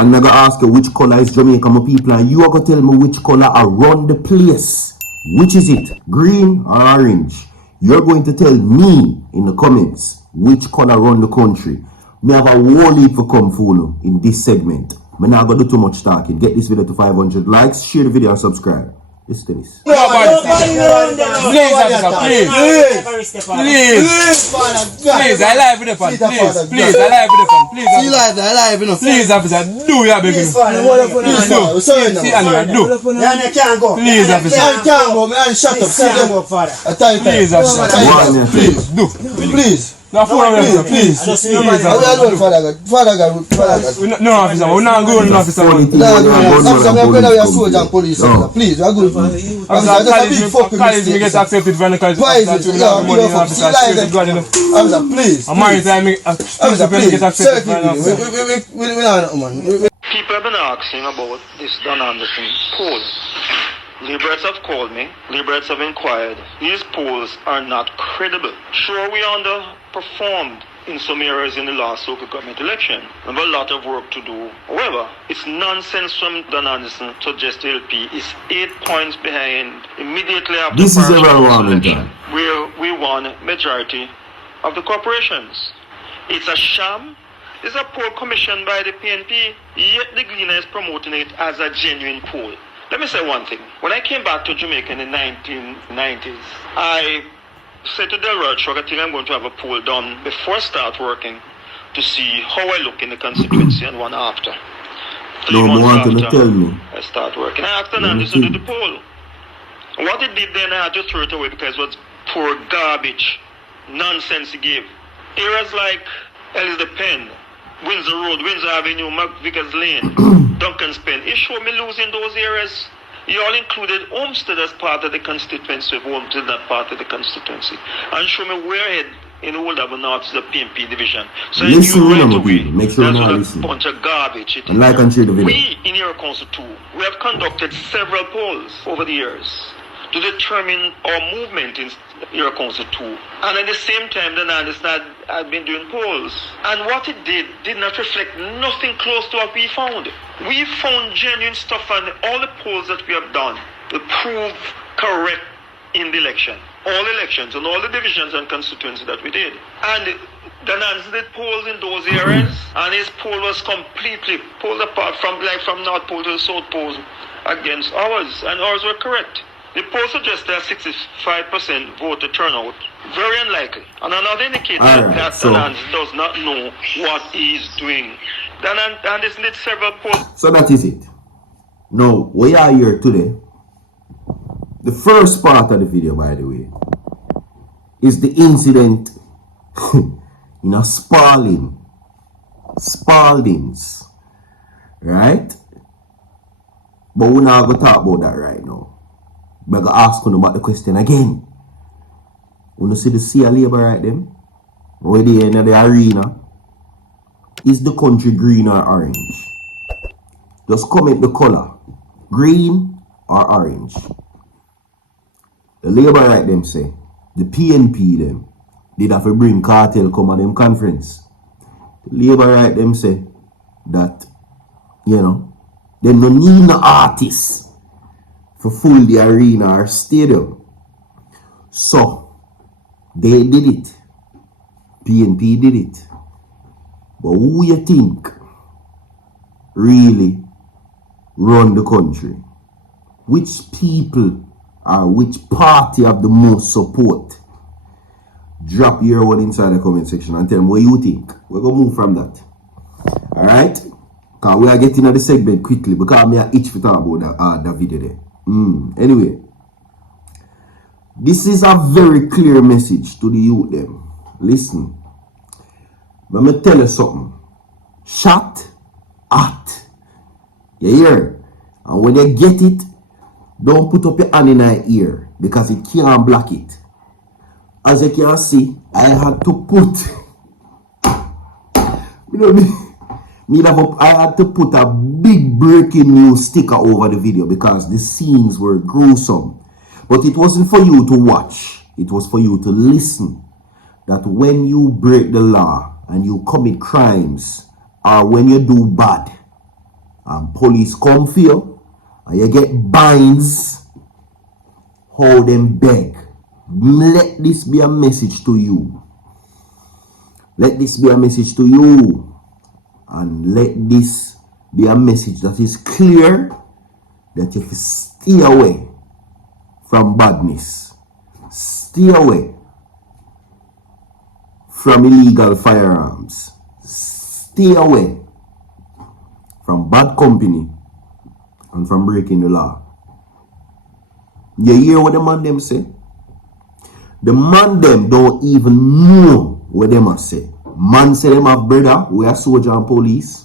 And I'm going to ask you which color is Jamaica, my people, and you are going to tell me which color around the place. Which is it? Green or orange? You're going to tell me in the comments which color around the country. Me have a whole heap for come follow in this segment. Me not going to do too much talking. Get this video to 500 likes, share the video and subscribe. Listen to this. Please, I live with the fun. Please, I live with the fun. Please, I live with the fun. Please, officer, do your baby. Please, do. See, and do. Please, officer. Please, officer. Please, do. Please. No, please. Father God. No, officer, we're not going, officer. Officer, we are soldier and police. Please, we are good. College, we get accepted from the college. Please. I'm married, please get accepted from the People have been asking about this Don Anderson poll. Liberates have called me, Liberates have inquired. These polls are not credible. Sure, we underperformed in some areas in the last local government election. We have a lot of work to do. However, it's nonsense from Don Anderson to suggest JLP is 8 points behind immediately after this is election, where we won majority of the corporations. It's a sham. It's a poll commissioned by the PNP, yet the Gleaner is promoting it as a genuine poll. Let me say one thing. When I came back to Jamaica in the 1990s, I said to Delroy, I think I'm going to have a poll done before I start working to see how I look in the constituency and one after. 3 months after tell me. I start working. I asked Anderson to do the poll. And what it did then, I had to throw it away because it was poor garbage, nonsense he gave. Areas like Ellis Pen, Windsor Road, Windsor Avenue, McVickers Lane, Duncan's Pen. He showed me losing those areas. He all included Homestead as part of the constituency, if Homestead not part of the constituency. And show me where in Old Avenue North is the PNP division. So listen, you right away, make sure you listen. A bunch of garbage. And like and share the video. We in Area Council 2, we have conducted several polls over the years to determine our movement in Area Council 2. And at the same time, the Anderson had been doing polls. And what it did not reflect nothing close to what we found. We found genuine stuff on all the polls that we have done to prove correct in the election. All elections and all the divisions and constituencies that we did. And the Anderson did polls in those areas, and his poll was completely pulled apart from North Pole to the South Pole against ours, and ours were correct. The poll suggests that 65% voter turnout. Very unlikely. And another indicator that so, Anderson does not know what he's doing. Anderson did several polls. So that is it. Now, we are here today. The first part of the video, by the way, is the incident in a Spalding. Spaldings. Right? But we're not going to talk about that right now. But I got to ask you about the question again. When you see the sea of labor right them, ready in the arena, is the country green or orange? Just comment the color, green or orange. The labor right them say, the PNP them, did have to bring cartel come on them conference. The labor right them say that, you know, they don't need no artists for full the arena or stadium. So, they did it. PNP did it. But who you think really run the country? Which people or which party have the most support? Drop your one inside the comment section and tell me what you think. We're going to move from that. Alright? Because we are getting at the segment quickly because I itch to talk about that video there. Anyway, this is a very clear message to the youth them. Listen, let me tell you something. Shot at. You hear? And when you get it, don't put up your hand in your ear because it can't block it. As you can see, I had to put I had to put a big breaking news sticker over the video because the scenes were gruesome. But it wasn't for you to watch. It was for you to listen. That when you break the law and you commit crimes or when you do bad, and police come for you, and you get binds, how them beg. Let this be a message to you. Let this be a message to you. And let this be a message that is clear that you stay away from badness. Stay away from illegal firearms. Stay away from bad company and from breaking the law. You hear what the man them say? The man them don't even know what them say. Man say them have brother, we are soldier and police.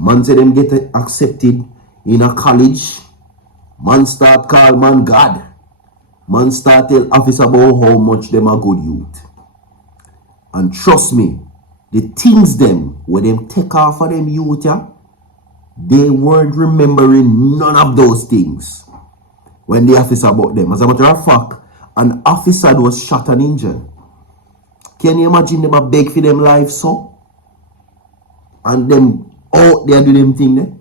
Man say them get accepted in a college. Man start call man God. Man start tell officer about how much them are good youth. And trust me, the things them where them take off of them youth, yeah, they weren't remembering none of those things when the officer about them. As a matter of fact, an officer was shot and injured. Can you imagine them a beg for them life so? And them out there do them thing there?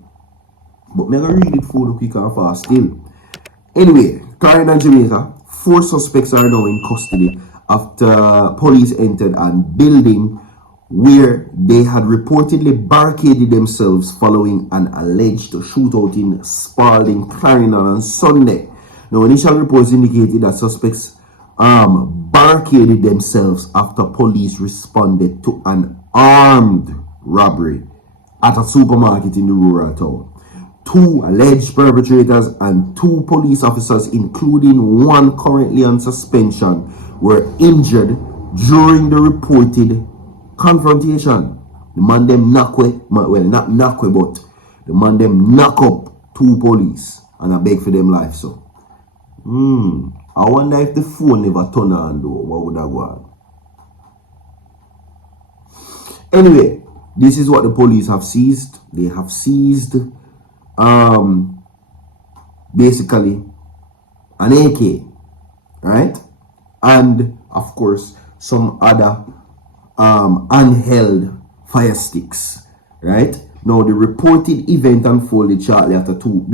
But me gonna read it for the quick and fast still. Anyway, Clarendon, Jamaica, 4 suspects are now in custody after police entered a building where they had reportedly barricaded themselves following an alleged shootout in Spalding, Clarendon on Sunday. Now, initial reports indicated that suspects barricaded themselves after police responded to an armed robbery at a supermarket in the rural town. 2 alleged perpetrators and 2 police officers, including one currently on suspension, were injured during the reported confrontation. The man them knock away, well, not knock away, but the man them knock up 2 police and I beg for them life. So I wonder if the phone never turned on though, what would I go on? Anyway, this is what the police have seized. They have seized basically an AK, right? And of course some other unheld fire sticks, right? Now the reported event unfolded shortly after 2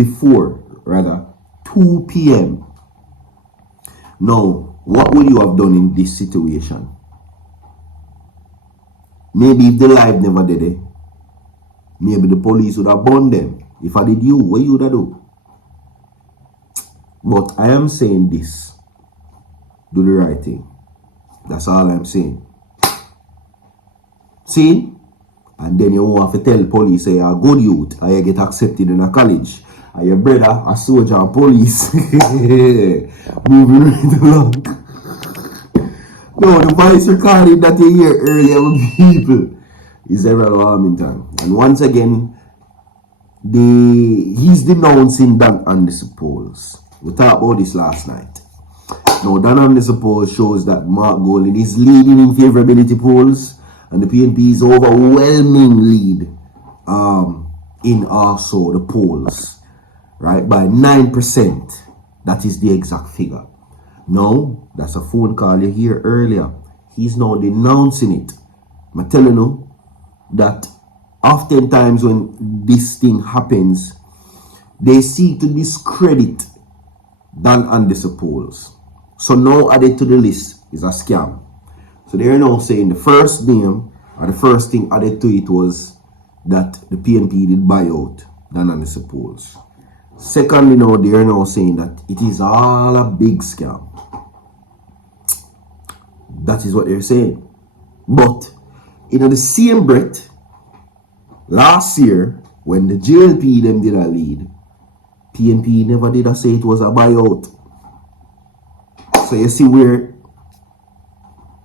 p.m. Now, what would you have done in this situation? Maybe if the life never did it, maybe the police would have burned them. If I did you, what you would have do? But I am saying this. Do the right thing. That's all I'm saying. See? And then you want to tell police say you're a good youth and you get accepted in a college. And your brother a soldier and police. Moving right along. No, the voice recording that you hear earlier with people is Errol Hamilton. And once again, he's denouncing Dan Anderson polls. We talked about this last night. Now, Dan Anderson poll shows that Mark Golding is leading in favorability polls, and the PNP's overwhelming lead in also the polls, right, by 9%. That is the exact figure. Now, that's a phone call you hear earlier. He's now denouncing it. I'm telling you that oftentimes when this thing happens, they seek to discredit Dan Anderson polls. So now added to the list is a scam. So they're now saying the first name or the first thing added to it was that the PNP did buy out Dan Anderson polls. Secondly, now they are now saying that it is all a big scam. That is what they're saying. But in the same breath, last year when the JLP them did a lead, PNP never did say it was a buyout. So you see where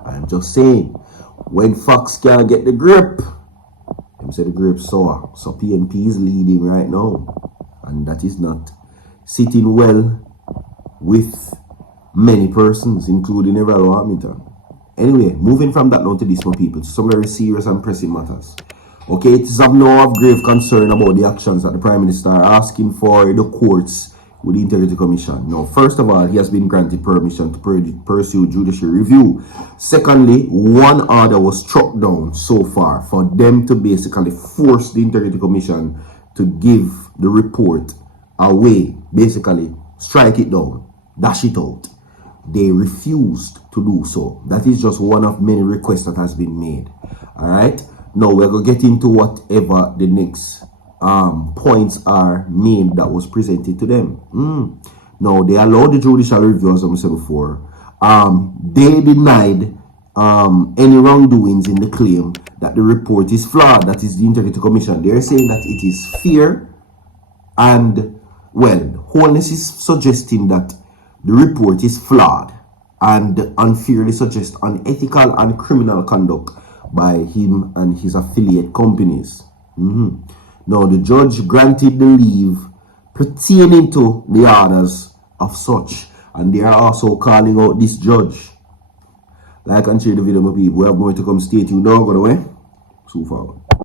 I'm just saying, when Fox can't get the grip, them say the grip sour. So PNP is leading right now, and that is not sitting well with many persons, including Errol Hamilton. Anyway, moving from that now to this, my people, to some very serious and pressing matters. Okay, it is of no grave concern about the actions that the Prime Minister are asking for the courts with the Integrity Commission. Now, first of all, he has been granted permission to pursue judicial review. Secondly, one order was struck down so far for them to basically force the Integrity Commission to give the report away, basically strike it down, dash it out. They refused to do so. That is just one of many requests that has been made. All right. Now we're going to get into whatever the next points are made that was presented to them. Now they allowed the judicial review, as I said before. They denied any wrongdoings in the claim that the report is flawed. That is the Integrity Commission. They're saying that it is fair, and well, Holness is suggesting that the report is flawed and unfairly suggests unethical and criminal conduct by him and his affiliate companies. Now the judge granted the leave pertaining to the orders of such, and they are also calling out this judge. Like and share the video, my people. We have more to come. Stay tuned. Don't go away. So far.